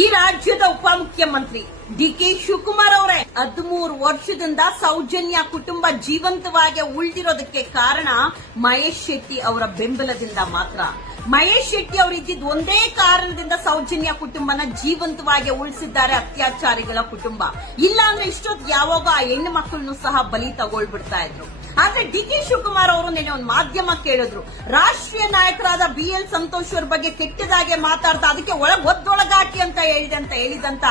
ಈ ರಾಜ್ಯದ ಉಪಮುಖ್ಯಮಂತ್ರಿ ಡಿ ಕೆ ಶಿವಕುಮಾರ್ ಅವರೇ. ಹದಿಮೂರು ವರ್ಷದಿಂದ ಸೌಜನ್ಯ ಕುಟುಂಬ ಜೀವಂತವಾಗಿ ಉಳಿದಿರೋದಕ್ಕೆ ಕಾರಣ ಮಹೇಶ್ ಶೆಟ್ಟಿ ಅವರ ಬೆಂಬಲದಿಂದ ಮಾತ್ರ. ಮಹೇಶ್ ಶೆಟ್ಟಿ ಅವರು ಇದ್ದಿದ್ದ ಒಂದೇ ಕಾರಣದಿಂದ ಸೌಜನ್ಯ ಕುಟುಂಬನ ಜೀವಂತವಾಗಿ ಉಳಿಸಿದ್ದಾರೆ ಅತ್ಯಾಚಾರಿಗಳ ಕುಟುಂಬ. ಇಲ್ಲ ಅಂದ್ರೆ ಇಷ್ಟೊತ್ತು ಯಾವಾಗ ಆ ಹೆಣ್ಣು ಮಕ್ಕಳನ್ನು ಸಹ ಬಲಿ ತಗೊಳ್ಬಿಡ್ತಾ ಇದ್ರು. ಆದ್ರೆ ಡಿ ಕೆ ಶಿವಕುಮಾರ್ ಅವರು ನಿನ್ನೆ ಒಂದು ಮಾಧ್ಯಮ ಕೇಳಿದ್ರು. ರಾಷ್ಟ್ರೀಯ ನಾಯಕರಾದ ಬಿ ಎಲ್ ಸಂತೋಷ್ ಅವ್ರ ಬಗ್ಗೆ ಕೆಟ್ಟದಾಗೆ ಮಾತಾಡ್ತಾ ಅದಕ್ಕೆ ಒಳಗ್ ಒದ್ದೊಳಗಾಕಿ ಅಂತ ಹೇಳಿದೆ ಅಂತ ಹೇಳಿದಂತ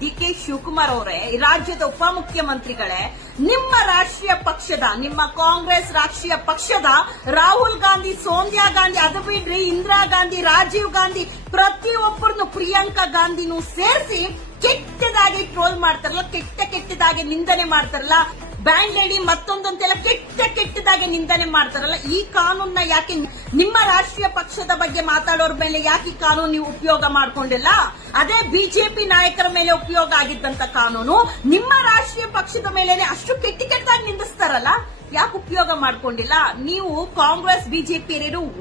ಡಿ ಕೆ ಶಿವಕುಮಾರ್ ಅವರೇ ರಾಜ್ಯದ ಉಪಮುಖ್ಯಮಂತ್ರಿಗಳೇ, ನಿಮ್ಮ ರಾಷ್ಟ್ರೀಯ ಪಕ್ಷದ, ನಿಮ್ಮ ಕಾಂಗ್ರೆಸ್ ರಾಷ್ಟ್ರೀಯ ಪಕ್ಷದ ರಾಹುಲ್ ಗಾಂಧಿ, ಸೋನಿಯಾ ಗಾಂಧಿ, ಅದು ಬಿಡ್ರಿ, ಇಂದಿರಾ ಗಾಂಧಿ, ರಾಜೀವ್ ಗಾಂಧಿ, ಪ್ರತಿಯೊಬ್ಬರನ್ನು ಪ್ರಿಯಾಂಕಾ ಗಾಂಧಿನೂ ಸೇರಿಸಿ ಕೆಟ್ಟದಾಗಿ ಟ್ರೋಲ್ ಮಾಡ್ತಾರಲ್ಲ, ಕೆಟ್ಟ ಕೆಟ್ಟದಾಗಿ ನಿಂದನೆ ಮಾಡ್ತಾರಲ್ಲ ಬ್ಯಾಂಡ್ ಲೇಡಿ ಮತ್ತೊಂದಂತೆಲ್ಲ ಕೆಟ್ಟ ಕೆಟ್ಟದಾಗಿ ನಿಂದನೆ ಮಾಡ್ತಾರಲ್ಲ, ಈ ಕಾನೂನ್ನ ಯಾಕೆ ನಿಮ್ಮ ರಾಷ್ಟ್ರೀಯ ಪಕ್ಷದ ಬಗ್ಗೆ ಮಾತಾಡೋರ ಮೇಲೆ ಯಾಕೆ ಈ ಕಾನೂನು ನೀವು ಉಪಯೋಗ ಮಾಡ್ಕೊಂಡಿಲ್ಲ? ಅದೇ ಬಿಜೆಪಿ ನಾಯಕರ ಮೇಲೆ ಉಪಯೋಗ ಆಗಿದ್ದಂತ ಕಾನೂನು, ನಿಮ್ಮ ರಾಷ್ಟ್ರೀಯ ಪಕ್ಷದ ಮೇಲೆ ಅಷ್ಟು ಕೆಟ್ಟ ಕೆಟ್ಟದಾಗಿ ನಿಂದಿಸ್ತಾರಲ್ಲ ಯಾಕೆ ಉಪಯೋಗ ಮಾಡ್ಕೊಂಡಿಲ್ಲ? ನೀವು ಕಾಂಗ್ರೆಸ್, ಬಿಜೆಪಿ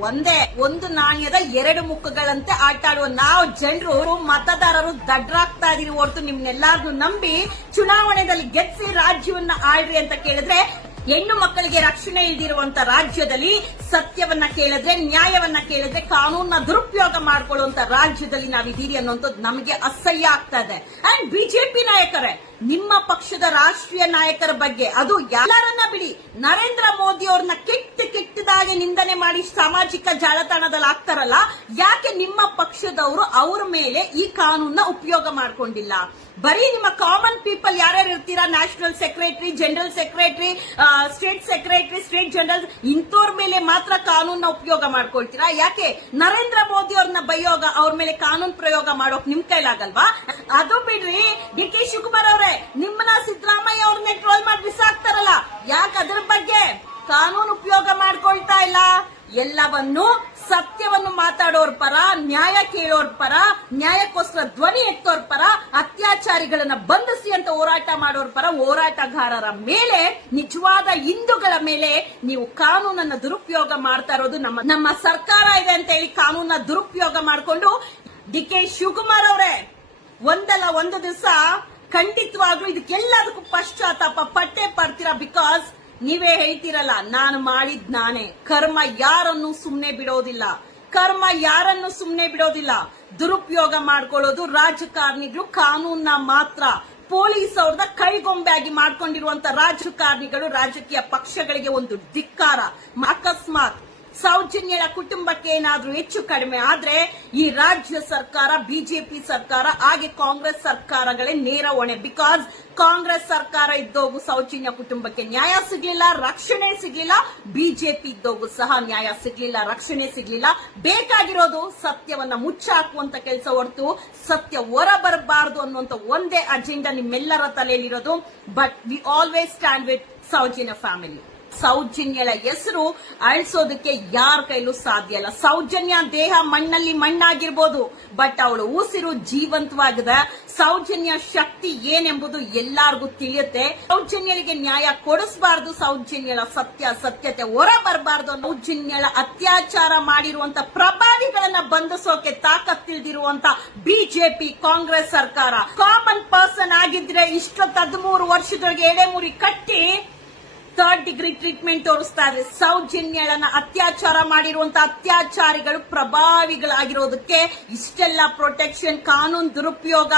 ಒಂದೇ, ಒಂದು ನಾಣ್ಯದ ಎರಡು ಮುಖಗಳಂತೆ ಆಟ ಆಡುವ ನಾವು ಜನರು, ಮತದಾರರು ದಡ್ರಾಗ್ತಾ ಇದೀವಿ ಹೊರತು ನಿಮ್ನೆಲ್ಲಾರ್ನು ನಂಬಿ ಚುನಾವಣೆಯಲ್ಲಿ ಗೆದ್ಸಿ ರಾಜ್ಯವನ್ನ ಆಳ್ರಿ ಅಂತ ಕೇಳಿದ್ರೆ ಹೆಣ್ಣು ಮಕ್ಕಳಿಗೆ ರಕ್ಷಣೆ ಇಲ್ದಿರುವಂತ ರಾಜ್ಯದಲ್ಲಿ ಸತ್ಯವನ್ನ ಕೇಳಿದ್ರೆ, ನ್ಯಾಯವನ್ನ ಕೇಳಿದ್ರೆ ಕಾನೂನ ದುರುಪಯೋಗ ಮಾಡ್ಕೊಳ್ಳುವಂತ ರಾಜ್ಯದಲ್ಲಿ ನಾವಿದ್ದೀರಿ ಅನ್ನುವಂಥದ್ದು ನಮಗೆ ಅಸಹ್ಯ ಆಗ್ತಾ ಇದೆ. ಅಂಡ್ ಬಿಜೆಪಿ ನಾಯಕರೇ, ನಿಮ್ಮ ಪಕ್ಷದ ರಾಷ್ಟ್ರೀಯ ನಾಯಕರ ಬಗ್ಗೆ, ಅದು ಎಲ್ಲರನ್ನ ಬಿಡಿ. ನರೇಂದ್ರ ಮೋದಿ ಅವ್ರನ್ನ ಕೆಟ್ಟ ಕೆಟ್ಟದಾಗಿ ನಿಂದನೆ ಮಾಡಿ ಸಾಮಾಜಿಕ ಜಾಲತಾಣದಲ್ಲಿ ಆಗ್ತಾರಲ್ಲ ಯಾಕೆ ನಿಮ್ಮ ಪಕ್ಷದವರು ಅವ್ರ ಮೇಲೆ ಈ ಕಾನೂನ ಉಪಯೋಗ ಮಾಡ್ಕೊಂಡಿಲ್ಲ? ಬರೀ ನಿಮ್ಮ ಕಾಮನ್ ಪೀಪಲ್ ಯಾರ್ಯಾರು ಇರ್ತೀರಾ? National secretary general secretary state secretary state general ಇಂಥವ್ರ ಮೇಲೆ ಮಾತ್ರ ಕಾನೂನ ಉಪಯೋಗ ಮಾಡ್ಕೊಳ್ತೀರಾ? ಯಾಕೆ ನರೇಂದ್ರ ಮೋದಿ ಅವ್ರನ್ನ ಬಯೋಗ, ಅವ್ರ ಮೇಲೆ ಕಾನೂನು ಪ್ರಯೋಗ ಮಾಡೋಕ್ ನಿಮ್ ಕೈಲಾಗಲ್ವಾ? ಅದು ಬಿಡ್ರಿ, ಡಿ ಕೆ ಶಿವಕುಮಾರ್ ಅವರೇ, ನಿಮ್ಮನ್ನ ಸಿದ್ದರಾಮಯ್ಯ ಅವ್ರನ್ನೇ ಟ್ರೋಲ್ ಮಾಡಿ ಬಿಸಾಕ್ತಾರಲ್ಲ, ಯಾಕೆ ಅದ್ರ ಬಗ್ಗೆ ಕಾನೂನು ಉಪಯೋಗ ಮಾಡ್ಕೊಳ್ತಾ ಇಲ್ಲ. ಎಲ್ಲವನ್ನು ಸತ್ಯವನ್ನು ಮಾತಾಡೋರ್ ಪರ, ನ್ಯಾಯ ಕೇಳೋರ್ ಪರ, ನ್ಯಾಯಕ್ಕೋಸ್ಕರ ಧ್ವನಿ ಎತ್ತೋರ್ ಪರ, ಅತ್ಯಾಚಾರಿಗಳನ್ನ ಬಂಧಿಸಿ ಅಂತ ಹೋರಾಟ ಮಾಡೋರ್ ಪರ, ಹೋರಾಟಗಾರರ ಮೇಲೆ, ನಿಜವಾದ ಹಿಂದೂಗಳ ಮೇಲೆ ನೀವು ಕಾನೂನನ್ನ ದುರುಪಯೋಗ ಮಾಡ್ತಾ ಇರೋದು ನಮ್ಮ ನಮ್ಮ ಸರ್ಕಾರ ಇದೆ ಅಂತ ಹೇಳಿ ಕಾನೂನ ದುರುಪಯೋಗ ಮಾಡಿಕೊಂಡು ಡಿ ಕೆ ಶಿವಕುಮಾರ್ ಅವರೇ, ಒಂದಲ್ಲ ಒಂದು ದಿವಸ ಖಂಡಿತವಾಗ್ಲೂ ಇದಕ್ಕೆಲ್ಲದಕ್ಕೂ ಪಶ್ಚಾತ್ತಾಪ ಪಟ್ಟೆ ಪಡ್ತೀರಾ? ಬಿಕಾಸ್ ನೀವೇ ಹೇಳ್ತೀರಲ್ಲ, ನಾನು ಮಾಡಿದ್ ನಾನೇ. ಕರ್ಮ ಯಾರನ್ನು ಸುಮ್ನೆ ಬಿಡೋದಿಲ್ಲ. ಕರ್ಮ ಯಾರನ್ನು ಸುಮ್ನೆ ಬಿಡೋದಿಲ್ಲ. ದುರುಪಯೋಗ ಮಾಡ್ಕೊಳ್ಳೋದು ರಾಜಕಾರಣಿಗಳು ಕಾನೂನ ಮಾತ್ರ. ಪೊಲೀಸ್ ಅವ್ರದ ಕೈಗೊಂಬೆ ಆಗಿ ಮಾಡ್ಕೊಂಡಿರುವಂತ ರಾಜಕಾರಣಿಗಳು ರಾಜಕೀಯ ಪಕ್ಷಗಳಿಗೆ ಒಂದು ಧಿಕ್ಕಾರ. ಅಕಸ್ಮಾತ್ ಸೌಜನ್ಯಳ ಕುಟುಂಬಕ್ಕೆ ಏನಾದ್ರೂ ಹೆಚ್ಚು ಕಡಿಮೆ ಆದ್ರೆ ಈ ರಾಜ್ಯ ಸರ್ಕಾರ, ಬಿಜೆಪಿ ಸರ್ಕಾರ, ಹಾಗೆ ಕಾಂಗ್ರೆಸ್ ಸರ್ಕಾರಗಳೇ ನೇರ ಹೊಣೆ. ಬಿಕಾಸ್ ಕಾಂಗ್ರೆಸ್ ಸರ್ಕಾರ ಇದ್ದೋಗು ಸೌಜನ್ಯ ಕುಟುಂಬಕ್ಕೆ ನ್ಯಾಯ ಸಿಗ್ಲಿಲ್ಲ, ರಕ್ಷಣೆ ಸಿಗ್ಲಿಲ್ಲ, ಬಿಜೆಪಿ ಇದ್ದೋಗು ಸಹ ನ್ಯಾಯ ಸಿಗ್ಲಿಲ್ಲ, ರಕ್ಷಣೆ ಸಿಗ್ಲಿಲ್ಲ. ಬೇಕಾಗಿರೋದು ಸತ್ಯವನ್ನ ಮುಚ್ಚಾಕುವಂತ ಕೆಲಸ ಹೊರತು ಸತ್ಯ ಹೊರ ಬರಬಾರದು ಅನ್ನುವಂತ ಒಂದೇ ಅಜೆಂಡಾ ನಿಮ್ಮೆಲ್ಲರ ತಲೆಯಲ್ಲಿರೋದು. But we always stand with Soujanya family ಸೌಜನ್ಯಳ ಹೆಸರು ಅಳಿಸೋದಕ್ಕೆ ಯಾರ ಕೈಲೂ ಸಾಧ್ಯ ಇಲ್ಲ. ಸೌಜನ್ಯ ದೇಹ ಮಣ್ಣಲ್ಲಿ ಮಣ್ಣಾಗಿರ್ಬೋದು, ಬಟ್ ಅವಳು ಉಸಿರು ಜೀವಂತವಾಗದ. ಸೌಜನ್ಯ ಶಕ್ತಿ ಏನೆಂಬುದು ಎಲ್ಲಾರ್ಗೂ ತಿಳಿಯುತ್ತೆ. ಸೌಜನ್ಯಳಿಗೆ ನ್ಯಾಯ ಕೊಡಿಸಬಾರದು, ಸೌಜನ್ಯಳ ಸತ್ಯ ಸತ್ಯತೆ ಹೊರ ಬರಬಾರದು ಸೌಜನ್ಯಳ ಅತ್ಯಾಚಾರ ಮಾಡಿರುವಂತ ಪ್ರಭಾವಿಗಳನ್ನ ಬಂಧಿಸೋಕೆ ತಾಕತ್ತಿಲ್ದಿರುವಂತ ಬಿಜೆಪಿ, ಕಾಂಗ್ರೆಸ್ ಸರ್ಕಾರ. ಕಾಮನ್ ಪರ್ಸನ್ ಆಗಿದ್ರೆ ಇಷ್ಟು ಹದಿಮೂರು ವರ್ಷದೊಳಗೆ ಎಡೆಮುರಿ ಕಟ್ಟಿ ಥರ್ಡ್ ಡಿಗ್ರಿ ಟ್ರೀಟ್ಮೆಂಟ್ ತೋರಿಸ್ತಾ ಇದೆ ಸೌಜನ್ಯಳನ್ನ ಅತ್ಯಾಚಾರ ಮಾಡಿರುವಂತ ಅತ್ಯಾಚಾರಿಗಳು ಪ್ರಭಾವಿಗಳಾಗಿರೋದಕ್ಕೆ ಇಷ್ಟೆಲ್ಲ ಪ್ರೊಟೆಕ್ಷನ್, ಕಾನೂನು ದುರುಪಯೋಗ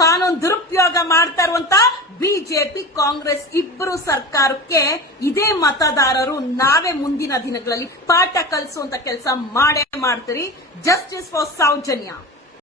ಕಾನೂನು ದುರುಪಯೋಗ ಮಾಡ್ತಾ ಇರುವಂತ ಬಿಜೆಪಿ, ಕಾಂಗ್ರೆಸ್ ಇಬ್ಬರು ಸರ್ಕಾರಕ್ಕೆ ಇದೇ ಮತದಾರರು ನಾವೇ ಮುಂದಿನ ದಿನಗಳಲ್ಲಿ ಪಾಠ ಕಲಿಸುವಂತ ಕೆಲಸ ಮಾಡೇ ಮಾಡ್ತೀರಿ. Justice for Soujanya.